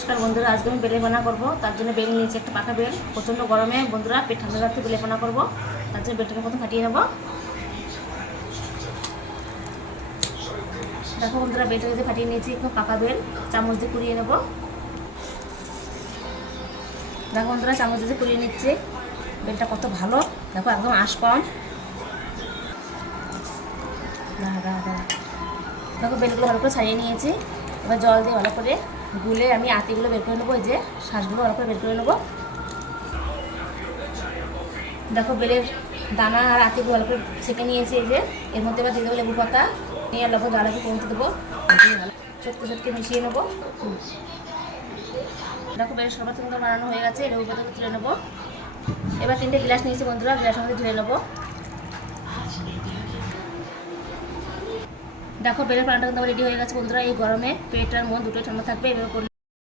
নমস্কার বন্ধুরা, আজকে আমি বেলেপানা করবো। তার জন্য বেল নিয়েছি, একটা পাকা বেল। প্রচণ্ড গরমে বন্ধুরা পেট ঠান্ডা রাখতে বেলেপানা করবো। তার জন্য বেলটাকে প্রথম ফাটিয়ে নেবো। দেখো বন্ধুরা, বেলটাকে যে ফাটিয়ে নিয়েছি, একদম পাকা বেল। চামচ দিয়ে কুড়িয়ে নেবো। দেখো বন্ধুরা, চামচ দিয়ে কুড়িয়ে নিচ্ছে। বেলটা কত ভালো, দেখো একদম আঁশ কম। দেখো বেলগুলো ভালো করে ছাড়িয়ে নিয়েছি। এবার জল দিয়ে ভালো করে গুলে আমি আতিগুলো বের করে নেবো। এই যে শ্বাসগুলো ভালো করে বের করে নেবো। দেখো বেলের দানা আর আতিগুলো ভালো করে ছেঁকে নিয়েছি। এই যে এর মধ্যে এবার দিয়ে দেবো লেবু পাতা, নিয়ে লবণ জ্বালাকে কমতে দেবো। চটকে চটকে মিশিয়ে নেবো। দেখো বেলের শরবত কিন্তু বানানো হয়ে গেছে। লেবু পাতাকে তুলে নেবো। এবার 3টে গ্লাস নিয়েছি বন্ধুরা, গ্লাসের মধ্যে ধুয়ে নেবো। দেখো বেলের পানাটা কিন্তু রেডি হয়ে গেছে বন্ধুরা। এই গরমে পেট আর মন দুটোই ঠান্ডা থাকবে। এভাবে করলে